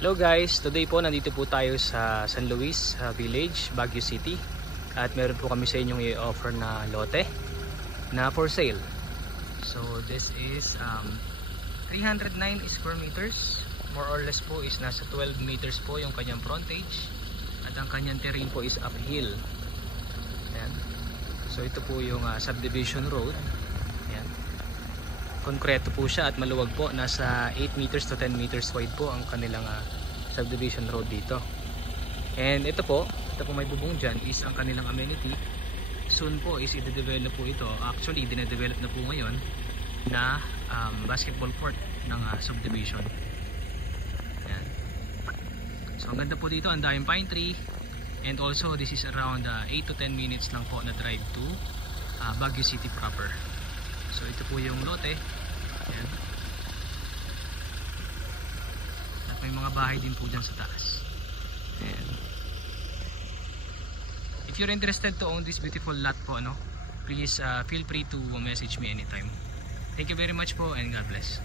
Hello guys, today po nandito po tayo sa San Luis Village, Baguio City. At meron po kami sa inyong i-offer na lote na for sale. So this is 309 square meters. More or less po is nasa 12 meters po yung kanyang frontage. At ang kanyang terrain po is uphill. Ayan. So ito po yung subdivision road. Ayan. Konkreto po siya at maluwag po. Nasa 8 meters to 10 meters wide po ang kanilang subdivision road dito. And ito po may bubong dyan is ang kanilang amenity. Soon po is i-develop po ito. Actually, dinedevelop na po ngayon na basketball court ng subdivision. Ayan. So ang ganda po dito, ang daming pine tree. And also this is around 8 to 10 minutes lang po na drive to Baguio City proper. So ito po yung lote. Ayan. At may mga bahay din po dyan sa taas. Ayan. If you're interested to own this beautiful lot po, please feel free to message me anytime. Thank you very much po and God bless.